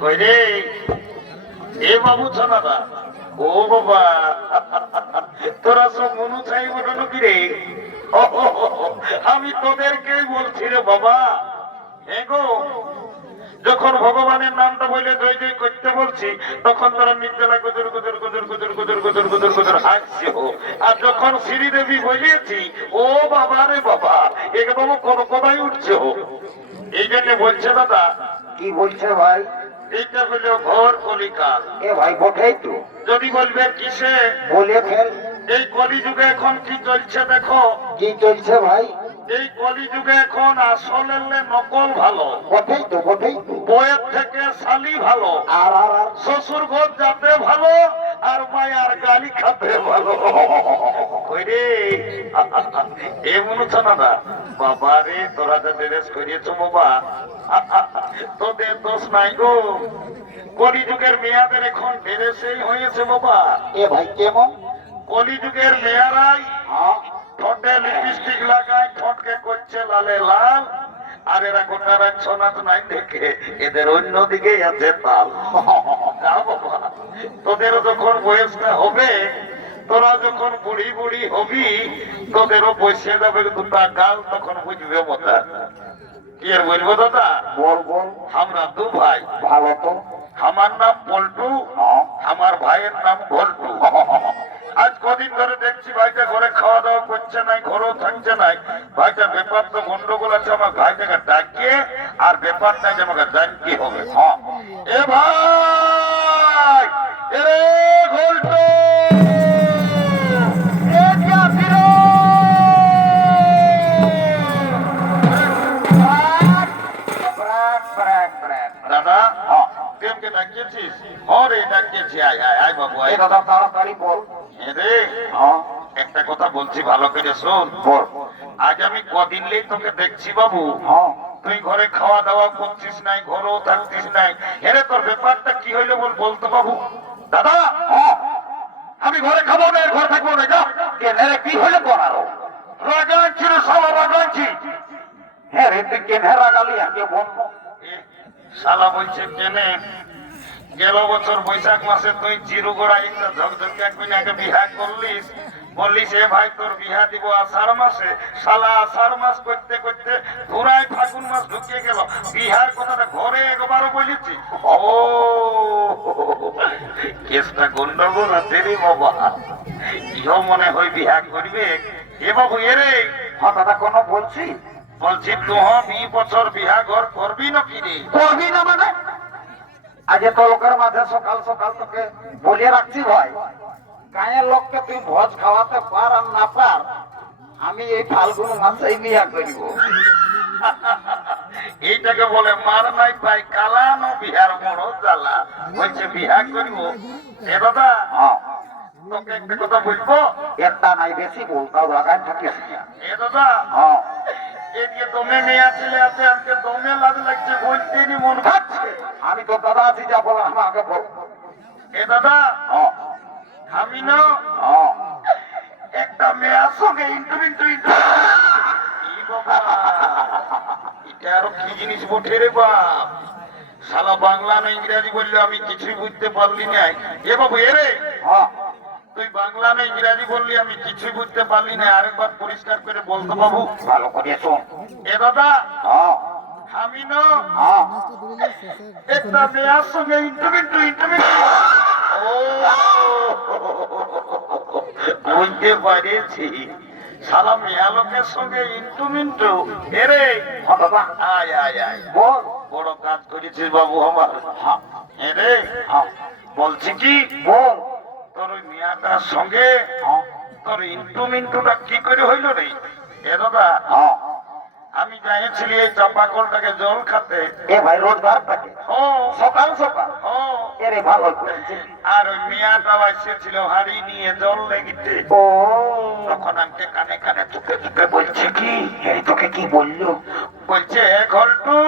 কই রে এ বাবু ছানাদা, ও বাবা তোরা সব মনু চাই বটন কি রে? আমি তোদেরকেই বলছি রে বাবা। এগো যখন ভগবানের নামটা বলে জয় জয় করতে বলছি, তখন তারা নির্জলা গুজর গুজর গুজর গুজর গুজর গুজর গুজর গুজর হাসছে। আর যখন শ্রীদেবী বলিয়েছি, ও বাবা রে বাবা, একে বাবু কোন কথাই উঠছে। এই জন্য বলছে দাদা। কি বলছে ভাই? এইটা হলো ঘোর কলিকাল। এ ভাই বটেই তো। যদি বলবে কিসে, বলে ফেল। এই কলিযুগে এখন কি চলছে দেখো। কি চলছে ভাই? এই কলিযুগে এখন আসলের নকল ভালো। বটেই তো, বটেই তো। বইয়ের থেকে শালি ভালো, আর আর আর শ্বশুর ঘর যাতে ভালো, আর মায়ার গালি খাতে ভালো। কইরে এ মনে হচ্ছে না দা, বাবা রে তোরা যে ড্রেস করিয়েছ বাবা, তোদের দোষ নাই গো। কলিযুগের মেয়াদের এখন ড্রেসেই হয়েছে বাবা। এ ভাই কেমন? কলিযুগের মেয়ারাই ঠোঁটে লিপস্টিক লাগায়, ঠোঁটকে করছে লালে লাল। আর এরা গোটা রাত নাচ নাই দেখে এদের অন্যদিকে আছে তাল। যা বাবা, তোদেরও যখন বয়সটা হবে, তোরা যখন বুড়ি বুড়ি হবি, তোদেরও বসে যাবে দুটা গাল, তখন বুঝবে মজা। কি আর বলবো দাদা? বল বল। আমরা দু ভাই। ভালো তো। আমার নাম পল্টু, আমার ভাইয়ের নাম ভল্টু। আজ কদিন ধরে দেখছি ভাইটা ঘরে খাওয়া দাওয়া করছে নাই, ঘরেও থাকছে নাই। ভাইটা ব্যাপার তো গন্ডগোল আছে, আমার ভাইটাকে ডাকিয়ে আর ব্যাপারটা যে আমাকে জানতে হবে। এ ভাই, এরে ভল্টু, দাদা প্রেমকে ডাকিয়েছিস? হরে ডাকিয়েছি, আয় আয় আয় বাবু আয়। দাদা তাড়াতাড়ি বল। রে একটা কথা বলছি, ভালো করে শোন। বল। আজ আমি কদিন লেই তোকে দেখছি বাবু, তুই ঘরে খাওয়া দাওয়া করছিস নাই, ঘরেও থাকছিস নাই। এরে তোর ব্যাপারটা কি হইলো বল, বলতো বাবু। দাদা আমি ঘরে খাবো না, ঘরে থাকবো না। যা কেন রে, কি হইলো তোর আরো? রাগাচ্ছি রে শালা, রাগাচ্ছি। হ্যাঁ রে, তুই কেন রাগালি আগে বল। শালা বলছে কেনে, গেল বছর বৈশাখ মাসে তুই চিরুগোড়া একটা ঝকঝকে আগে বিহা করলিস, বললিস এ ভাই তোর বিহা দিব আষাঢ় মাসে। শালা আষাঢ় মাস করতে করতে পুরাই ফাগুন মাস ঢুকিয়ে গেল, বিহার কথাটা ঘরে একবারও বলেছি। ও কেসটা গন্ডগোল আছে রে বাবা, ইহ মনে হয় বিহা করবে। এ বাবু এরে দাদা কোনো বলছি? বলছি তুহ ২ বছর বিহা ঘর করবি না কি রে? করবি না মানে? আজ তো লোকের মাঝে সকাল সকাল তোকে বলিয়ে রাখছি ভাই, গায়ের লোককে তুই ভোজ খাওয়াতে পার আর না পার, আমি এই ফাল্গুন মাসেই বিয়া করিব। এইটাকে বলে মার নাই পাই কালানো বিহার বড় জ্বালা। বলছে বিহা করিব। এ দাদা তোকে একটা কথা বলবো, একটা নাই বেশি বলতাও লাগাই থাকিস না। এ দাদা এদিকে দমে মেয়া ছেলে আছে, আজকে দমে লাগছে, বলতেই মন খাচ্ছে। আমি তো দাদা আছি, যা বলো আমাকে বল। এ দাদা আমি না একটা মেয়ের সঙ্গে এটা আরো কি জিনিস বটে রে বাপ। শালা বাংলা না ইংরেজি বললে আমি কিছুই বুঝতে পারলি না। এ বাবু এরে তুই বাংলা না ইংরেজি বললি, আমি কিছুই বুঝতে পারলি না। আরেকবার পরিষ্কার করে বলতো বাবু। ভালো করে শোন। এ দাদা আমি না একটা মেয়ের সঙ্গে বুঝতে পারিয়েছি। শালা মেয়া লোকের সঙ্গে ইন্টু এরে দাদা আয় আয় আয়, বল। বড় কাজ করেছিস বাবু আমার। এরে বলছি কি, বল। তোর ওই মেয়াটার সঙ্গে তোর ইন্টুটা কি করে হইল রে? এ দাদা আমি যাইছিলি এই চাপা কলটাকে জল খাতে। এ ভাই রোজগার থাকে সকাল সকাল। এরে ভালো করেছে। আর ওই মেয়াটাও এসেছিল হাড়ি নিয়ে জল লেগিতে। ও তখন আমাকে কানে কানে চুপে চুপে বলছে কি, এই তোকে কি বললো? বলছে ঘন্টু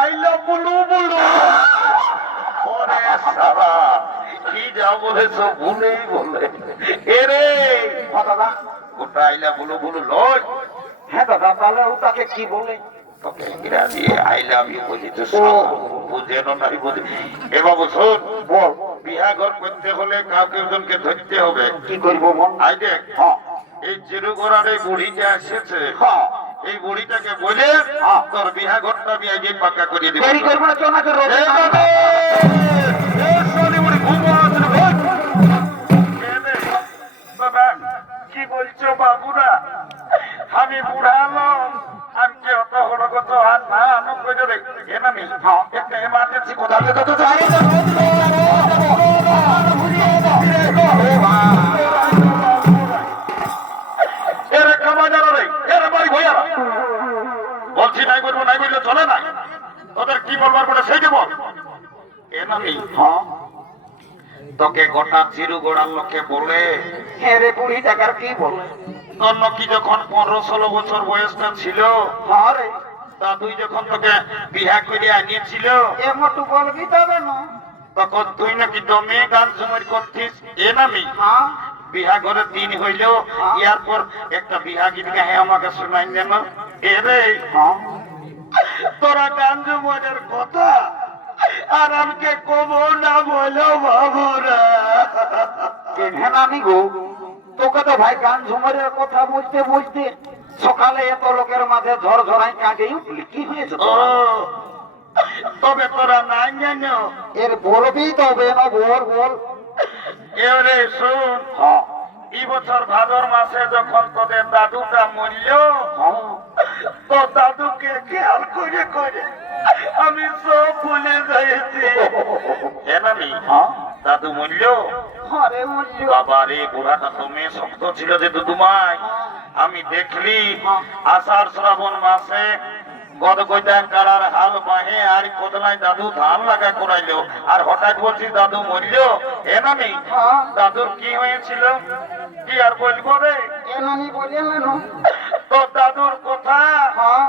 আইলো বুলু বুলু। ওরে সারা কি যা বলেছো ভুলেই বলে। এরে দাদা ওটা আইলা বুলু বুলু লয়। হ্যাঁ দাদা, তাহলে ওটাকে কি বলে? তোকে ইংরাজি আই লাভ ইউ বলিতে বুঝেন নাই বুঝি। এ বাবু শোন, বল বিয়া ঘর করতে হলে কাউকে একজনকে ধরতে হবে। কি করবো বল? আই দেখ, হ্যাঁ এই চিরুগড়ার এই বুড়িটা এসেছে, হ্যাঁ, এই বুড়িটাকে বলে তোর বিয়া ঘরটা আমি আজকে পাকা করিয়ে দিব। দেরি করবো না, চল না, রোজ এ বাবা! এ শালি বুড়ি ঘুমো আছে রে, ভাই। কে রে? বাবা, কি বলছো বাবুরা? আমি বুড়ালো, আমি কি অত হড়গত আর না আনো করে রে? এ নামি, একটা এমার্জেন্সি কোথা থেকে তো যাই না। এরে কামাজার রে, এরে বাড়ি ভইয়ারা। বলছি নাই বলবো, নাই বললে চলে না। তোদের কি বলবার পরে সেইটা বল। এ নামি, হ্যাঁ তোকে গোটা চিরু গোড়ার লোকে বলে হ্যাঁ রে, বুড়ি টাকার কি বল? তোর নাকি যখন 15-16 বছর বয়সটা ছিল, হ্যাঁ রে, দাদুই যখন তোকে বিয়া করে আনিয়েছিল, এ মোটু বলবি তবে না? তখন তুই নাকি দমে গান ঝুমার করছিস। এ নামি, হ্যাঁ বিহা ঘরে দিন হইল, ইয়ার পর একটা বিহা গীত গাহে আমাকে শোনাই দেন। এ রে, হ্যাঁ, তোরা গান ঝুমারের কথা আর আমাকে কব না বলো বাবুরা। কেন আমি গো, তোকে তো ভাই গান ঝুমারের কথা বলতে বলতে সকালে এত লোকের মাঝে ঝড় ঝড়াই কাঁদেই উঠলি, কি হয়েছে ও, তবে তোরা নাই জানো। এর বলবি তবে না, বল বল। এবারে শোন, হ্যাঁ এই বছর ভাদর মাসে যখন তোদের দাদুটা মরল, হ্যাঁ, তো দাদুকে খেয়াল করে করে আমি সব ভুলে যাইছি। জানানি, হ্যাঁ দাদু মরল, আরে মূল্য, বাবা রে, বুড়াটা তো মেয়ে শক্ত ছিল যে দুদুমাই। আমি দেখলি আষাঢ় শ্রাবণ মাসে গদগদান কালার হাল বাহে আর কোদনায় দাদু ধান লাগা করাইলো, আর হঠাৎ বলছি দাদু মরল। এ নামি, দাদুর কি হয়েছিল কি আর বলবো রে। কেন আমি বলি না? তো দাদুর কথা, হ্যাঁ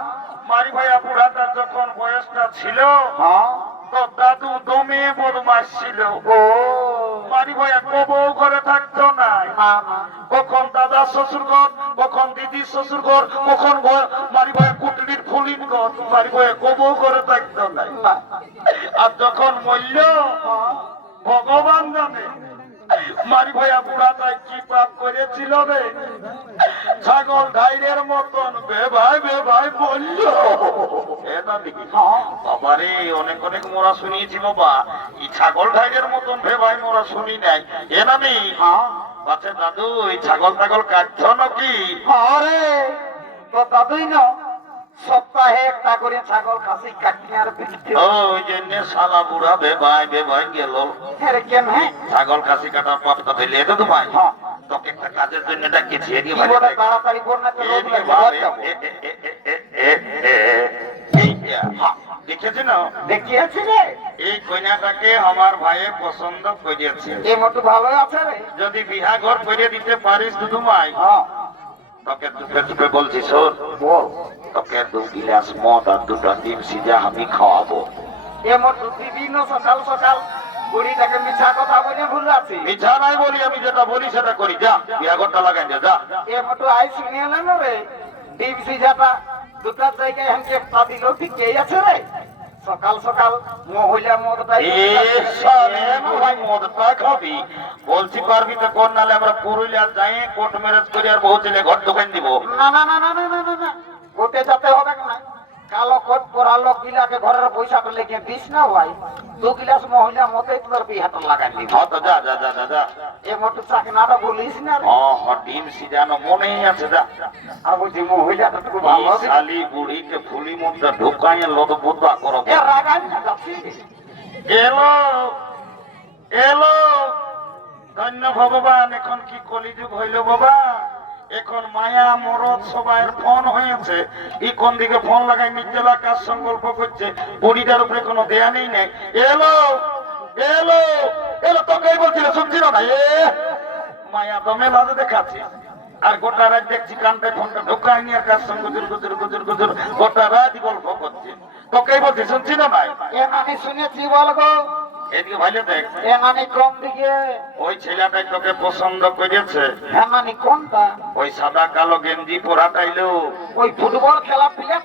মারি ভাইয়া বুড়াটা যখন বয়সটা ছিল, হ্যাঁ, তো দাদু দমে বদমাস ছিল। ও মারি ভাইয়া কবউ ঘরে থাকতো না, না না, কখন দাদা শ্বশুর ঘর, কখন দিদির শ্বশুর ঘর, কখন মারি ভাইয়া কুটলির ফুলিন ঘর, মারি ভাইয়া কবউ ঘরে থাকতো না। না, আর যখন মরল, ভগবান জানে মারি ভাইয়া বুড়াটাই কি পাপ করেছিল রে। ছাগল ঢাইরের মতন বেভাই বেভাই বলল। এ নানি, বাবারে, অনেক অনেক মোরা শুনিয়েছি বাবা, এই ছাগল ঢাইরের মতন বেভাই মোরা শুনি নাই। এ নানি, আচ্ছা দাদু, এই ছাগল টাগল কাটছ নাকি? আরে তো দাদুই না, সপ্তাহে একটা করে ছাগল খাসি কাটিয়ে আর বিক্রি। ওই জন্য শালা বুড়া বেভাই বেভাই গেল। আরে কেন? হ্যাঁ ছাগল খাসি কাটার পাপটা ফেলে তো তোমায় হ্যাঁ, তোকে একটা কাজের জন্য ডাকিয়েছি। এদিকে কি ভাই, বলে তাড়াতাড়ি কর না তো লোক এদিকে লাগবে, ভাই, ঘর যাবো। দেখেছি না, দেখিয়েছি রে, এই কন্যাটাকে আমার ভাইয়ে পছন্দ করেছে। এ মোটু ভালো আছে রে। যদি বিহা ঘর করে দিতে পারিস দুদুমাই, হ্যাঁ তোকে দুপে দুপে বলছি শোন, বল। তোকে 2 গিলাস মদ আর 2টা ডিম সিজা আমি খাওয়াবো। এ মোটু বিভিন্ন সকাল সকাল বুড়িটাকে মিছা কথা বলে ভুল আছে। মিছা নাই বলি, আমি যেটা বলি সেটা করি। যা বিহা ঘরটা লাগাই দে, যা। এ মোটু আই শুনিয়ে নেন রে, ডিম সিজাটা দুটার জায়গায় হামকে একটা দিল, ঠিক কে আছে রে? সকাল সকাল মহিলা মদটাই মদটা খাবি বলছি, পারবি তো কোন, নালে আমরা পুরুলিয়া যাই কোর্ট ম্যারেজ করি আর বহু ছেলে ঘর দোকান দিব। না না না না না না না না, কোটে যেতে হবে না। কালো কোট পরা লোক গিলাকে ঘরের পয়সাটা লেগে দিস না ভাই, 2 গিলাস মহিলা মতে তোর বিহাটা লাগাই দিব। হ্যাঁ তো যা যা যা যা যা। এ মোটু চাকনাটা বলিস না রে। ডিম সিজানো মনেই আছে, যা। আর বলছি মহিলাটা একটু ভালো এই শালি বুড়িকে ফুলি মুখটা ঢুকাইয়ে লত বুদ্ধা করো। এ রাগাই না যাচ্ছি। এলো এলো, ধন্য ভগবান, এখন কি কলিযুগ হইল বাবা। এখন মায়া মরদ সবাই ফোন হয়েছে, এই কোন দিকে ফোন লাগাই নির্জলা কাজ সংকল্প করছে, বুড়িটার উপরে কোনো দেয়া নেই নাই। এলো এলো এলো, তোকেই বলছিল শুনছিল না। মায়া দমে লাজে দেখাচ্ছে, আর গোটা রাত দেখছি কানটায় ফোনটা ঢোকাই নিয়ে কাজ সঙ্গে গুজুর গুজুর গুজুর গুজুর গোটা রাত গল্প করছে। তোকেই বলছি শুনছিল না। এ আমি শুনেছি বল গো, এদিকে ভাইলে দেখ, এ নানি কোন দিকে? ওই ছেলেটাই তোকে পছন্দ করেছে। হ্যাঁ নানি কোনটা? ওই সাদা কালো গেঞ্জি পরাটাইলো, ওই ফুটবল খেলা প্লেয়ার?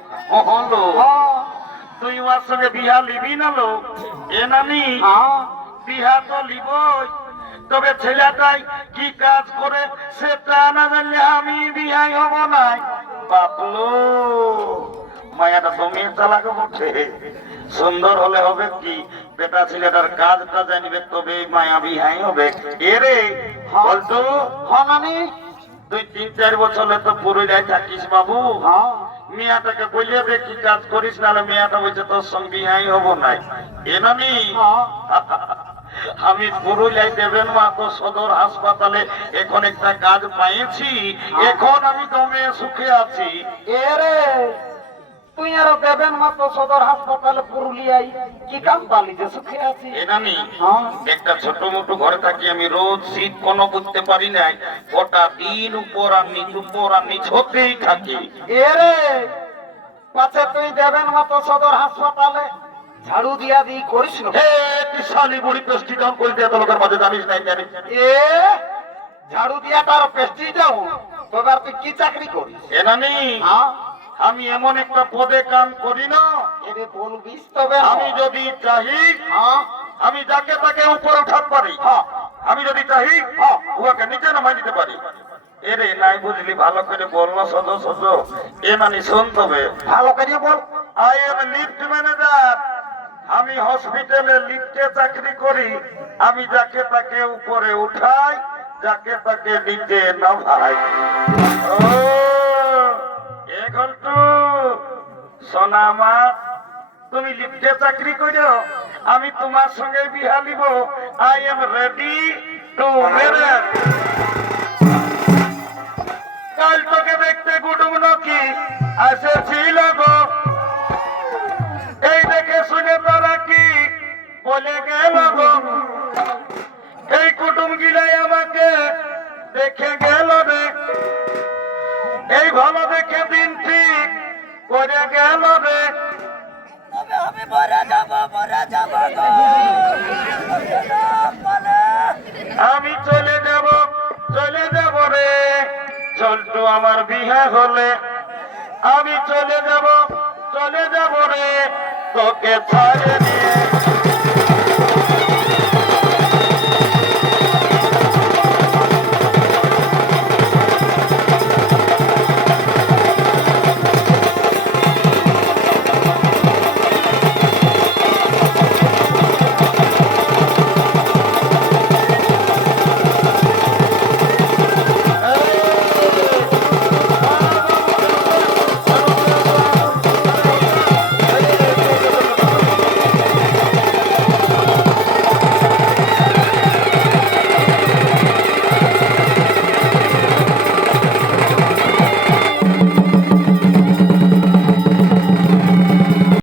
হলো। তুই ওর সঙ্গে বিহা লিবি না লো? এ নানি, হ্যাঁ বিহা তো লিবই, তবে ছেলেটাই কি কাজ করে সেটা না জানলে আমি বিহাই হব নাই। বাপলো, মায়াটা তো মেয়ে চালাকে বটে, সুন্দর হলে হবে কি, বেটা ছেলেটার কাজটা জানিবে তবে মায়া বিহাই হবে। এরে বলতো, হ্যাঁ নানি। তুই 3-4 বছরে তো পুরুলিয়ায় থাকিস বাবু, হ্যাঁ মেয়াটাকে বললে দে কি কাজ করিস, নাহলে মেয়াটা বলছে তোর সঙ্গে বিহাই হব নাই। এ নানি, হ্যাঁ আমি পুরুলিয়ায় দেবেন মাতো সদর হাসপাতালে এখন একটা কাজ পাইছি, এখন আমি দমে সুখে আছি। এ রে, তুই আরো দেবেন মাত্র সদর হাসপাতালে পুরুলিয়ায় কি কাম পালি যে সুখে আছি? এ নানি, হ্যাঁ একটা ছোট মোটো ঘরে থাকি, আমি রোজ শীত কোনো করতে পারি নাই, গোটা দিন উপর আর নিচ হতেই থাকি। এ রে, পাছে তুই দেবেন মাত্র সদর হাসপাতালে ঝাড়ু দিয়া দি করিস না? হে তুই শালি বুড়ি পেস্টি ডাউন করে দিয়ে তো লোকের মাঝে জানিস নাই জানিস। এ ঝাড়ু দিয়া তার পেস্টি দাও, তবে আর তুই কি চাকরি করিস? এ নানি, হ্যাঁ আমি এমন একটা পদে কাম করি না, এরে বলবিস তবে। আমি যদি চাহি হ্যাঁ আমি যাকে তাকে উপরে উঠাতে পারি, হ্যাঁ আমি যদি চাহি উহাকে নিচে নামাই দিতে পারি। এরে নাই বুঝলি, ভালো করে বললো সদ সদ। এ নানি শোন তবে, ভালো করে বল। আই এম লিফট ম্যানেজার, আমি হসপিটালে লিফটে চাকরি করি, আমি যাকে তাকে উপরে উঠাই, যাকে তাকে নিচে নামাই। ও এ ঘন্টু, সোনা মা, তুমি লিফটে চাকরি করো, আমি তোমার সঙ্গে বিহা লিব। I am ready to marriage. কাল তোকে দেখতে কুটুম নাকি এসেছিল গো, এই দেখে শুনে তারা কি বলে গেল গো, এই কুটুম গিলাই আমাকে দেখে গেল রে, এই ভালো দেখে দিন ঠিক করে গেল রে। আমি মরে যাব গো। আমি চলে যাব রে, চলটু আমার বিহা হলে আমি চলে যাব রে, তোকে ছাড়ে দিয়ে